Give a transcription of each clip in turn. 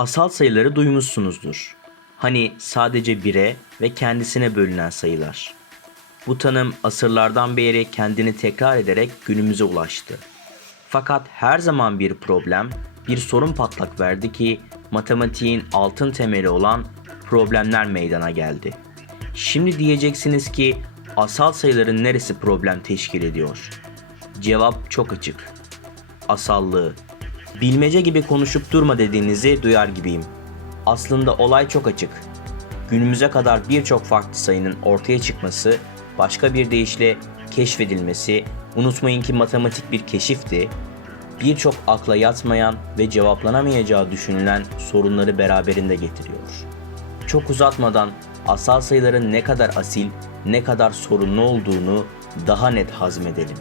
Asal sayıları duymuşsunuzdur. Hani sadece bire ve kendisine bölünen sayılar. Bu tanım asırlardan beri kendini tekrar ederek günümüze ulaştı. Fakat her zaman bir problem, bir sorun patlak verdi ki matematiğin altın temeli olan problemler meydana geldi. Şimdi diyeceksiniz ki asal sayıların neresi problem teşkil ediyor? Cevap çok açık. Asallığı. Bilmece gibi konuşup durma dediğinizi duyar gibiyim. Aslında olay çok açık. Günümüze kadar birçok farklı sayının ortaya çıkması, başka bir deyişle keşfedilmesi, unutmayın ki matematik bir keşifti, birçok akla yatmayan ve cevaplanamayacağı düşünülen sorunları beraberinde getiriyor. Çok uzatmadan asal sayıların ne kadar asil, ne kadar sorunlu olduğunu daha net hazmedelim.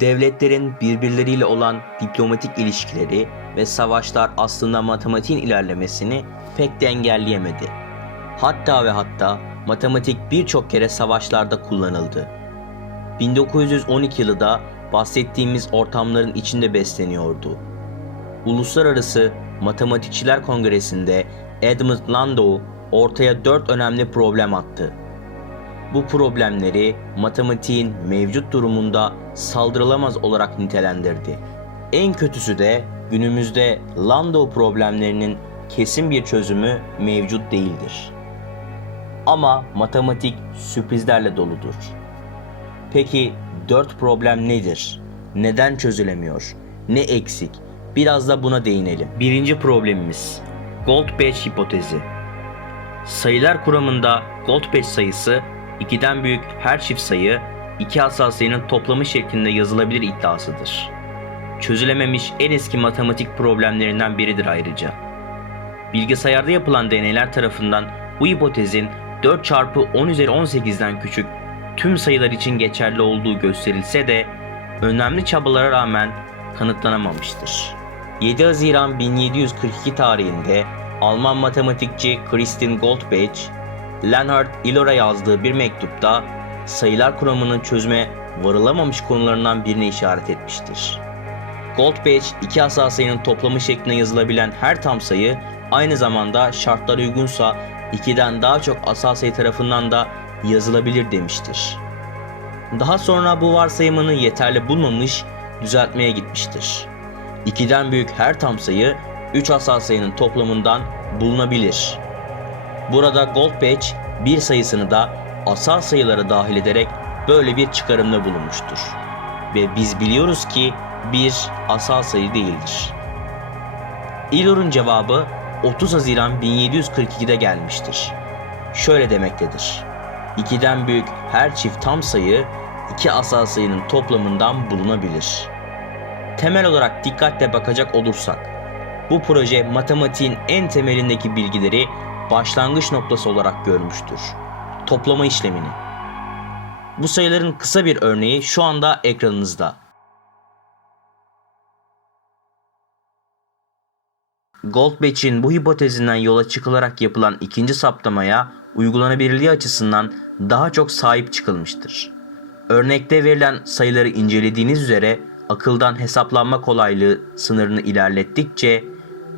Devletlerin birbirleriyle olan diplomatik ilişkileri ve savaşlar aslında matematiğin ilerlemesini pek de engelleyemedi. Hatta ve hatta matematik birçok kere savaşlarda kullanıldı. 1912 yılı da bahsettiğimiz ortamların içinde besleniyordu. Uluslararası Matematikçiler Kongresi'nde Edmund Landau ortaya dört önemli problem attı. Bu problemleri matematiğin mevcut durumunda saldırılamaz olarak nitelendirdi. En kötüsü de günümüzde Landau problemlerinin kesin bir çözümü mevcut değildir. Ama matematik sürprizlerle doludur. Peki dört problem nedir? Neden çözülemiyor? Ne eksik? Biraz da buna değinelim. Birinci problemimiz Goldbach hipotezi. Sayılar kuramında Goldbach sayısı 2'den büyük her çift sayı iki asal sayının toplamı şeklinde yazılabilir iddiasıdır. Çözülememiş en eski matematik problemlerinden biridir ayrıca. Bilgisayarda yapılan deneyler tarafından bu hipotezin 4 çarpı 10 üzeri 18'den küçük tüm sayılar için geçerli olduğu gösterilse de önemli çabalara rağmen kanıtlanamamıştır. 7 Haziran 1742 tarihinde Alman matematikçi Christian Goldbach, Leonhard Euler'e yazdığı bir mektupta sayılar kuramının çözüme varılamamış konularından birine işaret etmiştir. Goldbach, iki asal sayının toplamı şeklinde yazılabilen her tam sayı aynı zamanda şartlar uygunsa ikiden daha çok asal sayı tarafından da yazılabilir demiştir. Daha sonra bu varsayımını yeterli bulmamış, düzeltmeye gitmiştir. 2'den büyük her tam sayı 3 asal sayının toplamından bulunabilir. Burada Goldbach bir sayısını da asal sayılara dahil ederek böyle bir çıkarımda bulunmuştur. Ve biz biliyoruz ki bir asal sayı değildir. Euler'ın cevabı 30 Haziran 1742'de gelmiştir. Şöyle demektedir. 2'den büyük her çift tam sayı iki asal sayının toplamından bulunabilir. Temel olarak dikkatle bakacak olursak, bu proje matematiğin en temelindeki bilgileri başlangıç noktası olarak görmüştür. Toplama işlemini. Bu sayıların kısa bir örneği şu anda ekranınızda. Goldbach'in bu hipotezinden yola çıkılarak yapılan ikinci saptamaya uygulanabilirliği açısından daha çok sahip çıkılmıştır. Örnekte verilen sayıları incelediğiniz üzere akıldan hesaplanma kolaylığı sınırını ilerlettikçe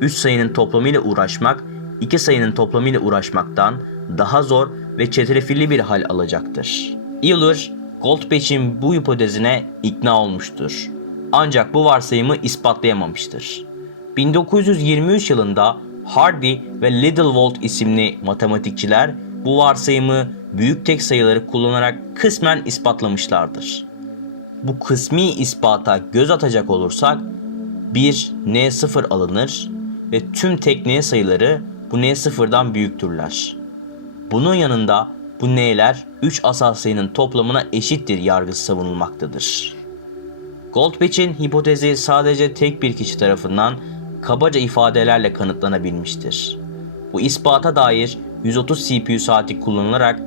3 sayının toplamıyla uğraşmak 2 sayının toplamıyla uğraşmaktan daha zor ve çetrefilli bir hal alacaktır. Euler, Goldbach'in bu hipotezine ikna olmuştur. Ancak bu varsayımı ispatlayamamıştır. 1923 yılında Hardy ve Littlewold isimli matematikçiler bu varsayımı büyük tek sayıları kullanarak kısmen ispatlamışlardır. Bu kısmi ispata göz atacak olursak bir n0 alınır ve tüm tek n sayıları bu n0'dan büyüktürler. Bunun yanında bu n'ler 3 asal sayının toplamına eşittir yargısı savunulmaktadır. Goldbach'in hipotezi sadece tek bir kişi tarafından kabaca ifadelerle kanıtlanabilmiştir. Bu ispata dair 130 CPU saati kullanılarak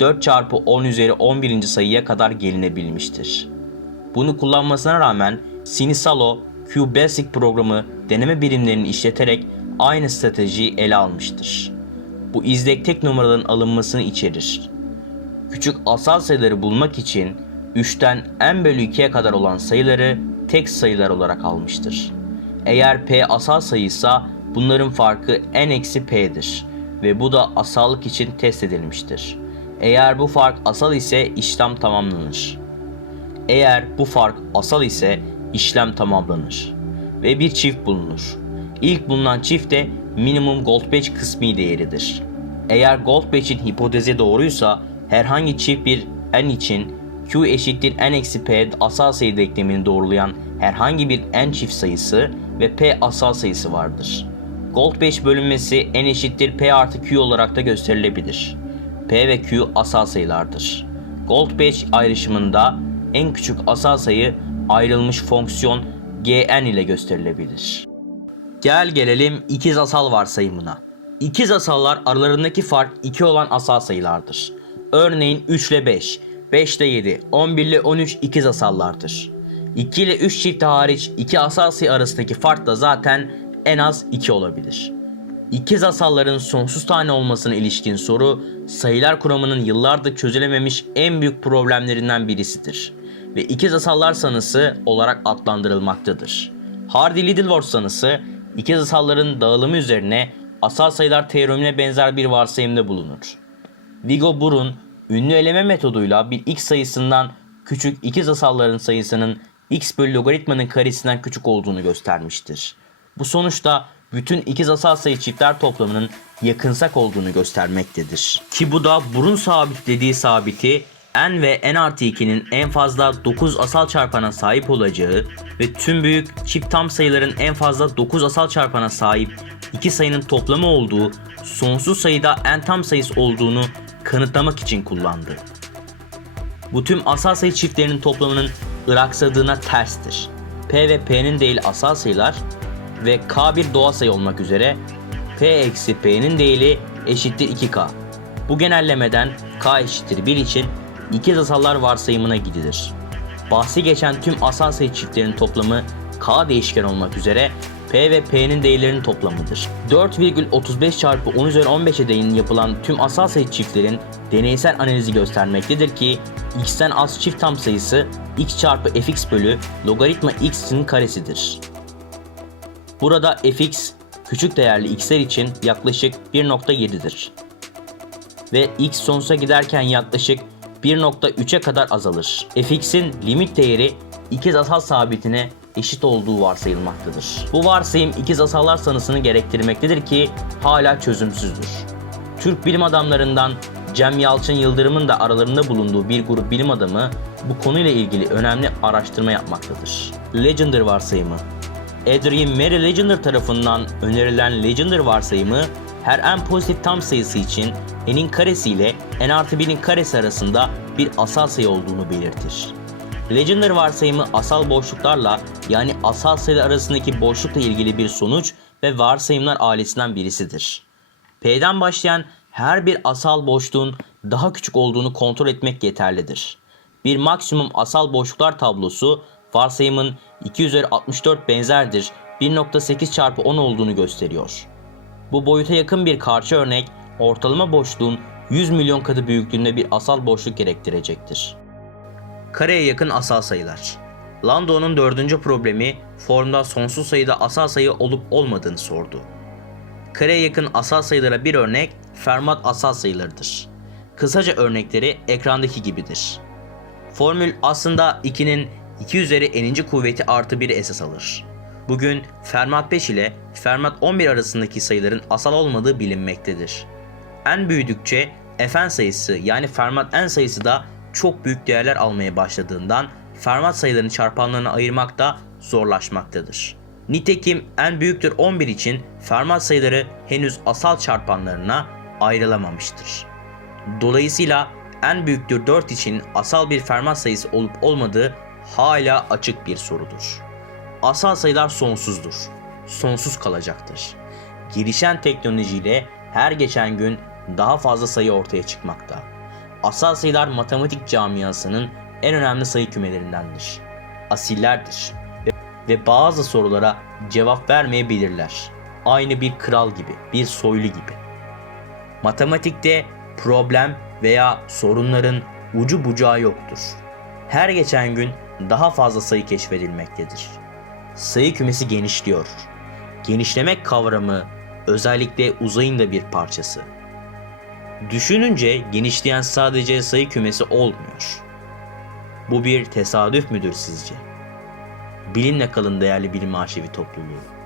4 çarpı 10 üzeri 11. sayıya kadar gelinebilmiştir. bunu kullanmasına rağmen Sinisalo QBasic programı deneme birimlerini işleterek aynı stratejiyi ele almıştır. Bu izlek tek numaraların alınmasını içerir. Küçük asal sayıları bulmak için 3'ten n bölü 2'ye kadar olan sayıları tek sayılar olarak almıştır. Eğer p asal sayıysa bunların farkı n eksi p'dir ve bu da asallık için test edilmiştir. Eğer bu fark asal ise işlem tamamlanır. Eğer bu fark asal ise işlem tamamlanır ve bir çift bulunur. İlk bulunan çift de minimum Goldbatch kısmi değeridir. Eğer Goldbatch'in hipotezi doğruysa herhangi çift bir n için q eşittir n eksi p asal sayı denklemini doğrulayan herhangi bir n çift sayısı ve p asal sayısı vardır. Goldbatch bölünmesi n eşittir p artı q olarak da gösterilebilir. p ve q asal sayılardır. Goldbatch ayrışımında en küçük asal sayı ayrılmış fonksiyon gn ile gösterilebilir. Gel gelelim ikiz asal varsayımına. İkiz asallar aralarındaki fark 2 olan asal sayılardır. Örneğin 3 ile 5, 5 ile 7, 11 ile 13 ikiz asallardır. 2 ile 3 çifti hariç iki asal sayı arasındaki fark da zaten en az 2 olabilir. İkiz asalların sonsuz tane olmasına ilişkin soru sayılar kuramının yıllardır çözülememiş en büyük problemlerinden birisidir ve ikiz asallar sanısı olarak adlandırılmaktadır. Hardy-Littleworth sanısı ikiz asalların dağılımı üzerine asal sayılar teoremine benzer bir varsayımda bulunur. Vigo Burun ünlü eleme metoduyla bir x sayısından küçük ikiz asalların sayısının x bölü logaritmanın karesinden küçük olduğunu göstermiştir. Bu sonuçta bütün ikiz asal sayı çiftler toplamının yakınsak olduğunu göstermektedir. Ki bu da burun sabitlediği sabiti n ve n artı 2'nin en fazla 9 asal çarpana sahip olacağı ve tüm büyük çift tam sayıların en fazla 9 asal çarpana sahip iki sayının toplamı olduğu sonsuz sayıda n tam sayısı olduğunu kanıtlamak için kullandı. Bu tüm asal sayı çiftlerinin toplamının ıraksadığına terstir. P ve P'nin değil asal sayılar ve K bir doğal sayı olmak üzere P eksi P'nin değili eşittir 2K. Bu genellemeden K eşittir 1 için ikiz asallar varsayımına gidilir. Bahsi geçen tüm asal sayı çiftlerinin toplamı K değişken olmak üzere P ve P'nin değerlerinin toplamıdır. 4,35 çarpı 10 üzeri 15'e değin yapılan tüm asal sayı çiftlerin deneysel analizi göstermektedir ki x'ten az çift tam sayısı x çarpı fx bölü logaritma x'in karesidir. Burada fx küçük değerli x'ler için yaklaşık 1.7'dir. Ve x sonsuza giderken yaklaşık 1.3'e kadar azalır. fx'in limit değeri ikiz asal sabitine eşit olduğu varsayılmaktadır. Bu varsayım ikiz asallar sanısını gerektirmektedir ki hala çözümsüzdür. Türk bilim adamlarından Cem Yalçın Yıldırım'ın da aralarında bulunduğu bir grup bilim adamı bu konuyla ilgili önemli araştırma yapmaktadır. Legender varsayımı Adrian Mary Legender tarafından önerilen Legender varsayımı her n pozitif tam sayısı için n'in karesi ile n artı 1'in karesi arasında bir asal sayı olduğunu belirtir. Legender varsayımı asal boşluklarla yani asal sayılar arasındaki boşlukla ilgili bir sonuç ve varsayımlar ailesinden birisidir. P'den başlayan her bir asal boşluğun daha küçük olduğunu kontrol etmek yeterlidir. Bir maksimum asal boşluklar tablosu varsayımın 2 üzeri 64 benzerdir 1.8 çarpı 10 olduğunu gösteriyor. Bu boyuta yakın bir karşı örnek ortalama boşluğun 100 milyon katı büyüklüğünde bir asal boşluk gerektirecektir. Kareye yakın asal sayılar. Landau'nun dördüncü problemi formda sonsuz sayıda asal sayı olup olmadığını sordu. Kareye yakın asal sayılara bir örnek Fermat asal sayılarıdır. Kısaca örnekleri ekrandaki gibidir. Formül aslında 2'nin 2 üzeri n'inci kuvveti artı 1'i esas alır. Bugün Fermat 5 ile Fermat 11 arasındaki sayıların asal olmadığı bilinmektedir. n büyüdükçe fn sayısı yani Fermat n sayısı da çok büyük değerler almaya başladığından Fermat sayılarını çarpanlarına ayırmak da zorlaşmaktadır. Nitekim n büyüktür 11 için Fermat sayıları henüz asal çarpanlarına ayrılamamıştır. Dolayısıyla n büyüktür 4 için asal bir Fermat sayısı olup olmadığı hala açık bir sorudur. Asal sayılar sonsuzdur. Sonsuz kalacaktır. Gelişen teknolojiyle her geçen gün daha fazla sayı ortaya çıkmakta. Asal sayılar matematik camiasının en önemli sayı kümelerindendir. asillerdir ve, bazı sorulara cevap vermeyebilirler. Aynı bir kral gibi, bir soylu gibi. Matematikte problem veya sorunların ucu bucağı yoktur. Her geçen gün daha fazla sayı keşfedilmektedir. Sayı kümesi genişliyor. Genişlemek kavramı özellikle uzayın da bir parçası. Düşününce genişleyen sadece sayı kümesi olmuyor. Bu bir tesadüf müdür sizce? Bilimle kalın değerli bilim arşivi topluluğu.